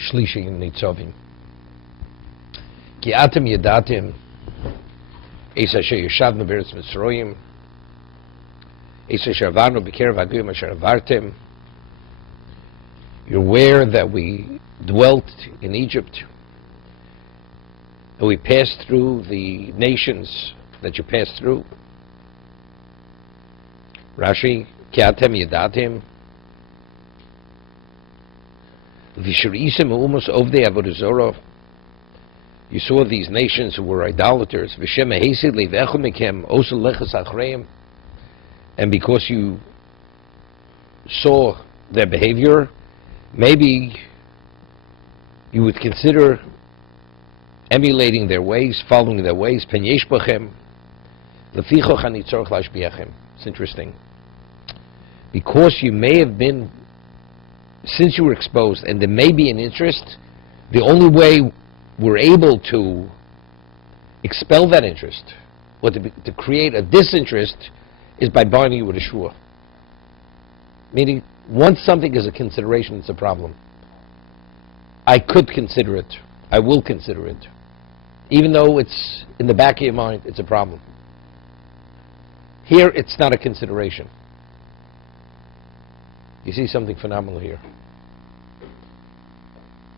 Shlishi in Nitzavim. Ki atem yedatim es asher yeshavnu beretz Mitzrayim es asher avarnu b'kerev haguyim asher avartem. You're aware that we dwelt in Egypt and we passed through the nations that you passed through. Rashi, ki atem yedatim v'shirisim u'umus ovdei avodah zorah. You saw these nations who were idolaters. And because you saw their behavior, maybe you would consider emulating their ways, following their ways. It's interesting. Because you may have been, since you were exposed, and there may be an interest, the only way we're able to expel that interest, or to create a disinterest, is by binding you with a shua. Meaning, once something is a consideration, it's a problem. I could consider it. I will consider it. Even though it's in the back of your mind, it's a problem. Here, it's not a consideration. You see something phenomenal here.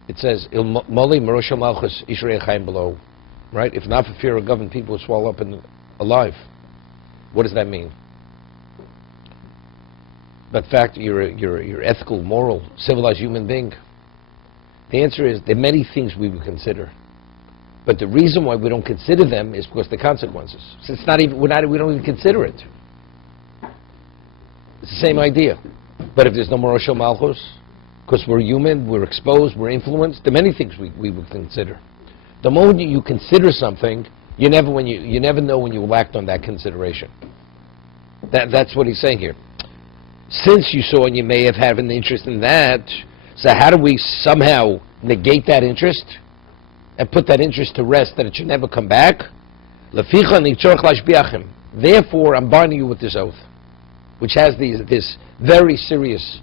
It says, "Moli Marosha Malchus Ishrei Chaim below," right? If not for fear of government, people would swallow up and alive. What does that mean? But in fact, you're ethical, moral, civilized human being. The answer is there are many things we would consider, but the reason why we don't consider them is because of the consequences. So it's not even we don't even consider it. It's the same idea. But if there's no Marosha Malchus, because we're human, we're exposed, we're influenced, there are many things we would consider. The moment you consider something, you never know when you will act on that consideration. That's what he's saying here. Since you saw and you may have had an interest in that, so how do we somehow negate that interest and put that interest to rest, that it should never come back? Therefore, I'm binding you with this oath, which has this very serious,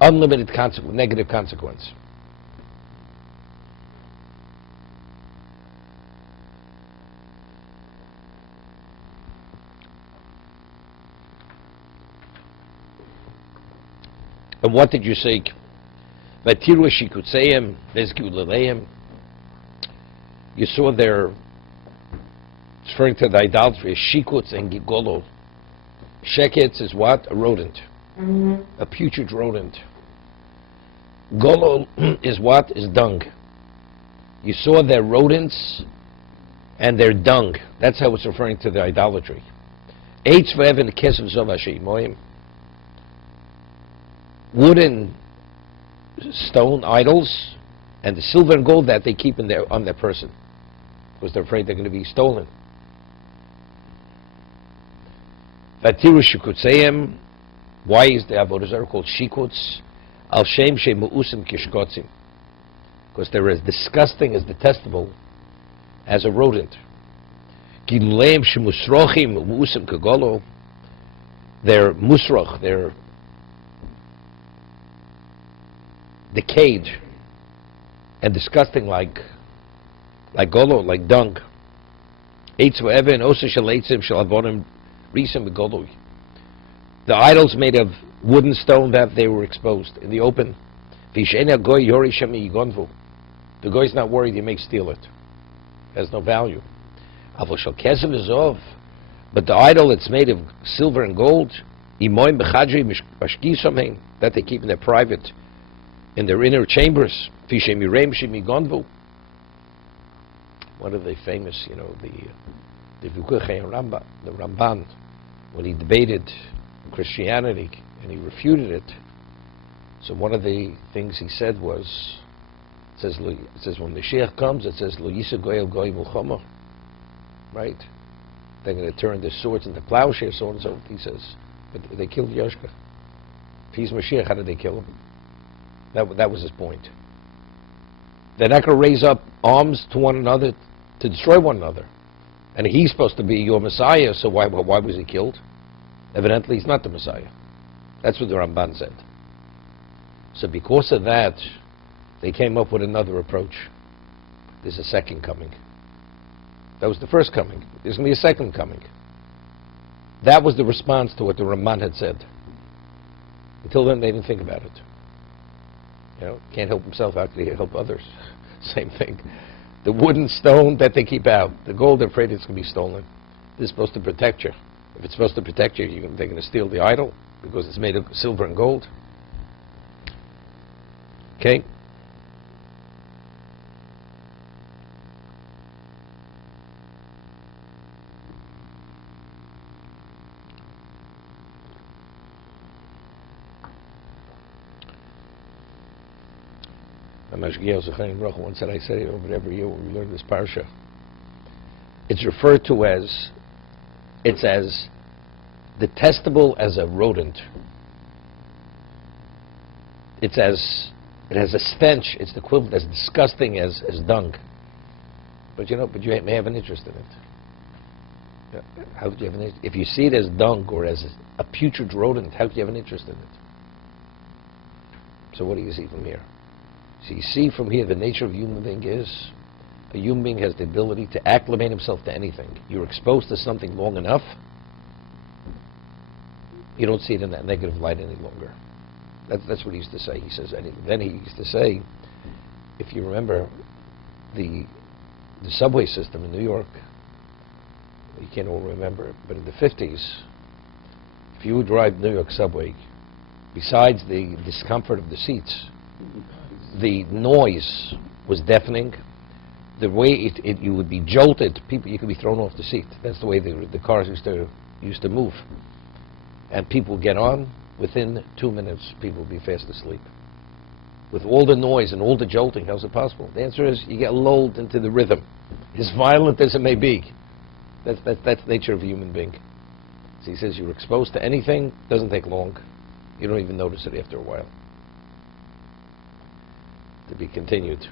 unlimited negative consequence. And what did you say? You saw their, referring to the idolatry, shikuts and gigolo. Shekets is what? A rodent. A putrid rodent. Golo is what? Is dung. You saw their rodents and their dung. That's how it's referring to the idolatry. Wooden stone idols and the silver and gold that they keep on their person, because they're afraid they're going to be stolen. Vatiru shikutseim. Why is the avodah zarah called shikuts? Al shem shemuusim kishkotzim, because they're as disgusting, as detestable as a rodent. Giluleim shemusrochim muusim kagolo. They're musroch. They're decayed and disgusting, like golo, like dung. The idols made of wood and stone, that they were exposed in the open. The guy is not worried he may steal it. It has no value. But the idol, it's made of silver and gold, that they keep in their private, in their inner chambers. One of the famous, the Ramban, when he debated Christianity and he refuted it. So one of the things he said was, it says when Mashiach comes, it says Lo Yisa Goy El Goy Mulchama, right? They're going to turn their swords into plowshares, so on and so forth. He says, but they killed Yoshka. If he's Mashiach, how did they kill him? That was his point. They're not going to raise up arms to one another to destroy one another. And he's supposed to be your Messiah, so why was he killed? Evidently, he's not the Messiah. That's what the Ramban said. So because of that, They came up with another approach. There's a second coming. That was the first coming. There's going to be a second coming. That was the response to what the Ramban had said. Until then, they didn't think about it. Can't help himself, how can he help others? Same thing. The wood and stone that they keep out, the gold, they're afraid it's going to be stolen. This is supposed to protect you. If it's supposed to protect you, they're going to steal the idol because it's made of silver and gold. Okay? Once said, I say over every year when we learn this parsha, it's referred to as, it's as detestable as a rodent. It has a stench. It's the equivalent as disgusting as dung. But you may have an interest in it. How would you have an if you see it as dung or as a putrid rodent, how could you have an interest in it? So what do you see from here? So you see from here the nature of a human being is a human being has the ability to acclimate himself to anything. You're exposed to something long enough, you don't see it in that negative light any longer. That's what he used to say. He says, and then he used to say, if you remember the subway system in New York, you can't all remember it, but in the 50s, if you would drive New York subway, besides the discomfort of the seats, the noise was deafening. The way you would be jolted, you could be thrown off the seat. That's the way the cars used to move. And people would get on, within 2 minutes, people would be fast asleep. With all the noise and all the jolting, how's it possible? The answer is you get lulled into the rhythm, as violent as it may be. That's the nature of a human being. So he says you're exposed to anything, doesn't take long. You don't even notice it after a while. To be continued.